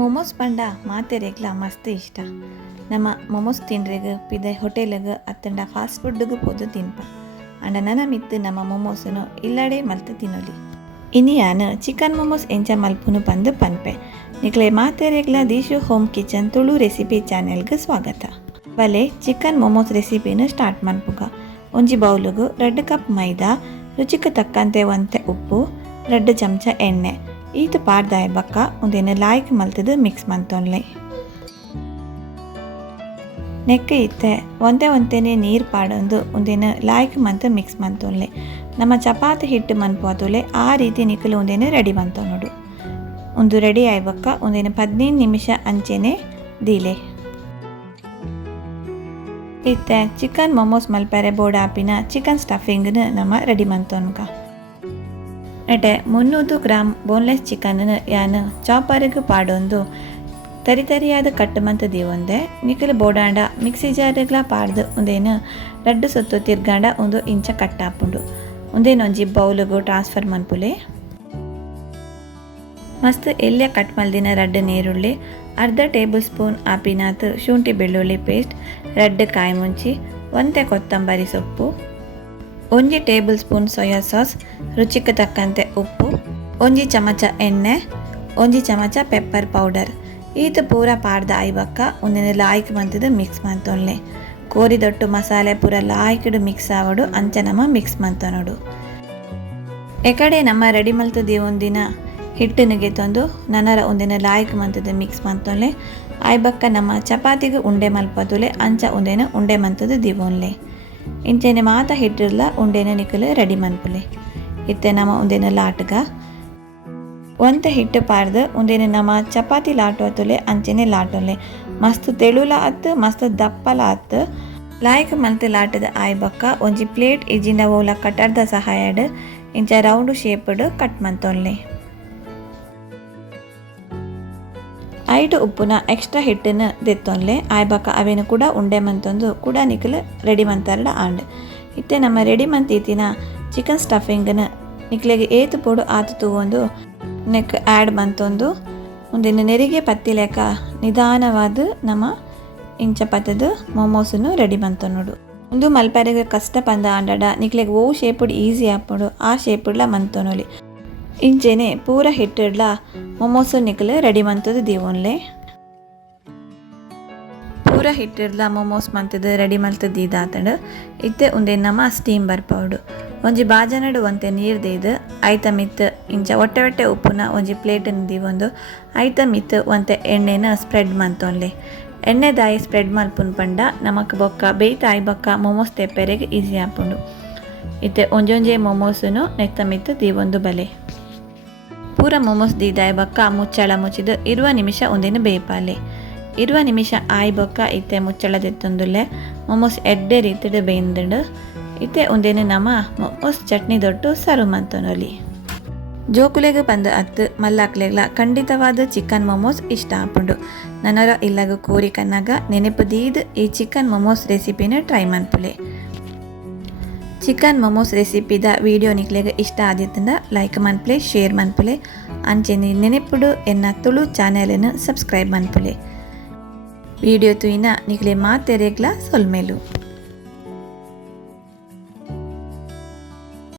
ಮೊಮೋಸ್ ಪಂಡ ಮಾತೆರೆಗ್ಲ ಮಸ್ತ್ ಇಷ್ಟ. ನಮ್ಮ ಮೊಮೋಸ್ ತಿನ್ರೆಗ್ ಪಿದ ಹೋಟೆಲ್ಗೆ ಅತ್ತಂಡ ಫಾಸ್ಟ್ ಫುಡ್ಗೆ ಪೋದು ತಿನ್ಪ ಅಂಡ ನನ್ನ ಮಿತ್ತು ನಮ್ಮ ಮೊಮೋಸನು ಇಲ್ಲಡೆ ಮಲ್ತು ತಿನ್ನೊಲಿ. ಇನಿ ಯಾನು ಚಿಕನ್ ಮೊಮೋಸ್ ಎಂಚ ಮಲ್ಪುನು ಪಂದು ಪನ್ಪೆ. ನಿಕ್ಲೆ ಮಾತೆರೆಗ್ಲ ದೀಶು ಹೋಮ್ ಕಿಚನ್ ತುಳು ರೆಸಿಪಿ ಚಾನೆಲ್ಗೆ ಸ್ವಾಗತ. ಬಲೆ ಚಿಕನ್ ಮೊಮೋಸ್ ರೆಸಿಪಿನ ಸ್ಟಾರ್ಟ್ ಮನ್ಪುಗ. ಒಂಜಿ ಬೌಲುಗು 2 ಕಪ್ ಮೈದಾ, ರುಚಿಗೆ ತಕ್ಕಂತೆ ಒಂತೆ ಉಪ್ಪು, 2 ಚಮಚ ಎಣ್ಣೆ ಈತ ಪಾಡ್ದಾಯ ಬಕ್ಕ ಒಂದೇನು ಲಾಯ್ಕ್ ಮಲ್ತದು ಮಿಕ್ಸ್ ಮಂತೊನ್ಲೆ. ನೆಕ್ಕೆ ಇತ್ತೆ ಒಂತೆನೇ ನೀರು ಪಾಡೊಂದು ಒಂದೇನು ಲಾಯ್ಕ್ ಮಂತ ಮಿಕ್ಸ್ ಮಂತೊನ್ಲೆ. ನಮ್ಮ ಚಪಾತಿ ಹಿಟ್ಟು ಮನ್ಪೋತುಲೆ ಆ ರೀತಿ ನಿಕ್ಕಲು ಒಂದೇನು ರೆಡಿ ಮಂತೊನೋಡು. ಒಂದು ರೆಡಿ ಆಯ್ಬಕ್ಕ ಒಂದೇನು 15 ನಿಮಿಷ ಅಂಚೆನೆ ದೀಲೆ. ಇತ್ತೆ ಚಿಕನ್ ಮೊಮೋಸ್ ಮಲ್ಪರೆ ಬೋರ್ಡ್ ಆಪಿನ ಚಿಕನ್ ಸ್ಟಫಿಂಗ್ನ ನಮ್ಮ ರೆಡಿ ಮಂತೊನ್ಗ. ನೆಟೆ 300 ಗ್ರಾಮ್ ಬೋನ್ಲೆಸ್ ಚಿಕನ್ ಯಾನು ಚಾಪರ್ಗೆ ಪಾಡೊಂದು ತರಿಯಾದ ಕಟ್ಟು ಮಂತ ದೀವೊಂದೆ ನಿಖಲು ಬೋಡಾಂಡ ಮಿಕ್ಸಿ ಜಾರ್ಗ್ಲ ಪಾಡ್ದು ಒಂದೇನು 2 ಸೊತ್ತು ತಿರ್ಗಾಂಡ ಒಂದು ಇಂಚ ಕಟ್ಟಾಪುಂಡು. ಒಂದೇನೊಂಜಿ ಬೌಲ್ಗು ಟ್ರಾನ್ಸ್ಫರ್ ಮನ್ಪುಲೆ. ಮಸ್ತ್ ಎಲ್ಯ ಕಟ್ ಮಲ್ದಿನ 2 ನೀರುಳ್ಳಿ, 1/2 ಟೇಬಲ್ ಸ್ಪೂನ್ ಆಪಿನಾತ್ ಶುಂಠಿ ಬೆಳ್ಳುಳ್ಳಿ ಪೇಸ್ಟ್, 2 ಕಾಯಿ ಮುಂಚಿ, 1 ಕೊತ್ತಂಬರಿ ಸೊಪ್ಪು, 1 ಟೇಬಲ್ ಸ್ಪೂನ್ ಸೋಯಾ ಸಾಸ್, ರುಚಿಗೆ ತಕ್ಕಂತೆ ಉಪ್ಪು, 1 ಚಮಚ ಎಣ್ಣೆ, 1 ಚಮಚ ಪೆಪ್ಪರ್ ಪೌಡರ್ ಈತ ಪೂರ ಪಾಡ್ದ ಐಬಕ್ಕ ಒಂದೇನು ಲಾಯ್ಕ್ ಮಂತದ ಮಿಕ್ಸ್ ಮಂತೊನ್ಲೆ. ಕೋರಿದೊಟ್ಟು ಮಸಾಲೆ ಪೂರ ಲಾಯ್ಕ್ಡ್ ಮಿಕ್ಸ್ ಆವಡು ಅಂಚ ನಮ್ಮ ಮಿಕ್ಸ್ ಮಂತನೋಡು. ಎಕಡೆ ನಮ್ಮ ರೆಡಿ ಮಲ್ತದಿ ಒಂದಿನ ಹಿಟ್ಟಿನಿಗೆ ತಂದು ನನರ ಒಂದಿನ ಲಾಯ್ಕ್ ಮಂತದ ಮಿಕ್ಸ್ ಮಂತೊನ್ಲೆ. ಐಬಕ್ಕ ನಮ್ಮ ಚಪಾತಿಗೆ ಉಂಡೆ ಮಲ್ಪದುಲೆ ಅಂಚ ಒಂದೇನು ಉಂಡೆ ಮಂತದ ದಿವೊನ್ಲೆ. ಇಂಚೆನೆ ಮಾತ ಹಿಟ್ಟಿರ್ಲ ಉಂಡೆನ ನಿಕಲು ರೆಡಿ ಮನ್ಪುಲೆ. ಇತ್ತೆ ನಮ್ಮ ಒಂದೇನು ಲಾಟ್ಗ ಒಂತೆ ಹಿಟ್ಟು ಪಾಡ್ದು ಒಂದೇನು ನಮ್ಮ ಚಪಾತಿ ಲಾಟೋತುಲೆ ಅಂಚೆನೆ ಲಾಟೊನ್ಲೆ. ಮಸ್ತ್ ತೆಳುಲ ಅತ್ತು ಮಸ್ತ್ ದಪ್ಪಲ ಅತ್ತು. ಲಾಯ್ಕ್ ಮಲ್ತು ಲಾಟದ ಆಯ್ಬಕ್ಕ ಒಂಜಿ ಪ್ಲೇಟ್ ಇಜಿಂದ ಓಲ ಕಟರ್ದ ಸಹಾಯಡ್ ಇಂಚ ರೌಂಡ್ ಶೇಪ್ಡ್ ಕಟ್ ಮಂತೊನ್ಲೆ. 5 ಉಪ್ಪುನ ಎಕ್ಸ್ಟ್ರಾ ಹಿಟ್ಟನ್ನು ದೆತ್ತೊನ್ಲೆ. ಆಯ್ಬಕ್ಕ ಅವೇನು ಕೂಡ ಉಂಡೆ ಮಂತೊಂದು ಕೂಡ ನಿಕಲು ರೆಡಿ ಮಂತಾರ್ಡ ಆಂಡ್. ಇತ್ತೆ ನಮ್ಮ ರೆಡಿ ಮಂತೀತಿನ ಚಿಕನ್ ಸ್ಟಫಿಂಗನ್ನು ನಿಕ್ಲೆಗೆ ಏತು ಪೋಡು ಆತು ತೂವೊಂದು ನೆಕ್ ಆ್ಯಡ್ ಮಂತೊಂದು ಒಂದಿನ ನೆರಿಗೆ ಪತ್ತಿ ಲೆಕ್ಕ ನಿಧಾನವಾದ ನಮ್ಮ ಇಂಚ ಪತ್ತದು ಮೊಮೋಸನ್ನು ರೆಡಿ ಮಂತೊನ್ನೋಡು. ಒಂದು ಮಲ್ಪರೆಗೆ ಕಷ್ಟ ಪಂದ ಆಂಡಡ ನಿಕ್ಲೆಗೆ ಓ ಶೇಪುಡು ಈಸಿ ಆಪುಡು ಆ ಶೇಪುಡ್ಲ ಮಂತೊನೊಲಿ. ಇಂಚೆನೆ ಪೂರ ಹಿಟ್ಟಿಡ್ಲ ಮೊಮೋಸು ನಿಕಲು ರೆಡಿ ಮಂತದು ದೀವೊನ್ಲೆ. ಪೂರ ಹಿಟ್ಟಿಡ್ಲ ಮೊಮೋಸ್ ಮಂತದ ರೆಡಿ ಮಲ್ತದ ಇದಾತಂಡು ಇತ್ತೆ ಒಂದೇನು ನಮ್ಮ ಸ್ಟೀಮ್ ಬರ್ಪೌಡು. ಒಂಜಿ ಬಾಜನಡು ಒಂತೆ ನೀರು ದೇಯ್ದು ಐತ ಮಿತ್ತು ಇಂಚ ಒಟ್ಟೆ ಉಪ್ಪುನ ಒಂಜಿ ಪ್ಲೇಟನ್ನು ದೀವೊಂದು ಐತ ಮಿತ್ತು ಒಂತೆ ಎಣ್ಣೆನ ಸ್ಪ್ರೆಡ್ ಮಂತೊನ್ಲೆ. ಎಣ್ಣೆ ದಾಯಿ ಸ್ಪ್ರೆಡ್ ಮಲ್ಪುನ್ ಪಂಡ ನಮಕ್ ಬೊಕ್ಕ ಬೇಯ್ತ ಆಯ್ಬಕ್ಕ ಮೊಮೋಸ್ ತೆಪ್ಪೆರೆಗೆ ಈಸಿ ಆಪುಂಡು. ಇತ್ತೆ ಒಂಜೊಂಜೆ ಮೊಮೋಸನು ನೆತ್ತ ಮಿತ್ತು ದೀವೊಂದು ಬಲೆ. ಪೂರ ಮೊಮೋಸ್ ದೀದಾಯ್ಬಕ್ಕ ಮುಚ್ಚಳ ಮುಚ್ಚಿದು 20 ನಿಮಿಷ ಒಂದೇನು ಬೇಯ್ಪಾಲೆ. 20 ನಿಮಿಷ ಆಯ್ಬಕ್ಕ ಇತ್ತೆ ಮುಚ್ಚಳ ದೆತ್ತೊಂದುಲ್ಲೆ ಮೊಮೋಸ್ ಎಡ್ಡೆ ರೀತಿಡು ಬೇಯ್ದುಂಡು. ಇತ್ತೆ ಒಂದೇನು ನಮ್ಮ ಮೊಮೋಸ್ ಚಟ್ನಿ ದೊಟ್ಟು ಸರ್ವ್ ಮಂತೊನೊಲಿ. ಜೋಕುಲೆಗೆ ಬಂದು ಅತ್ತು ಮಲ್ಲಾಕ್ಲೆಗ್ಲ ಖಂಡಿತವಾದ ಚಿಕನ್ ಮೊಮೋಸ್ ಇಷ್ಟ ಆಪುಂಡು. ನನರ ಇಲ್ಲಗ ಕೋರಿ ಕನ್ನಾಗ ನೆನಪು ದೀದು ಈ ಚಿಕನ್ ಮೊಮೋಸ್ ರೆಸಿಪಿನ ಟ್ರೈ ಮನ್ಪುಲೆ. ಚಿಕನ್ ಮೊಮೋಸ್ ರೆಸಿಪಿದ ವಿಡಿಯೋ ನಿಕ್ಲೆಗೆ ಇಷ್ಟ ಆದಿತ್ತಂದ ಲೈಕ್ ಮನ್ಪುಲೆ, ಶೇರ್ ಮನ್ಪುಲೆ, ಅಂಚೆನಿ ನೆನಪುಡು ಎನ್ನ ತುಳು ಚಾನೆಲನ್ನು ಸಬ್ಸ್ಕ್ರೈಬ್ ಮನ್ಪುಲೆ. ವಿಡಿಯೋ ತುಯಿನ ನಿಕ್ಲೆ ಮಾತೆರೆಗ್ಲ ಸೊಲ್ಮೇಲು.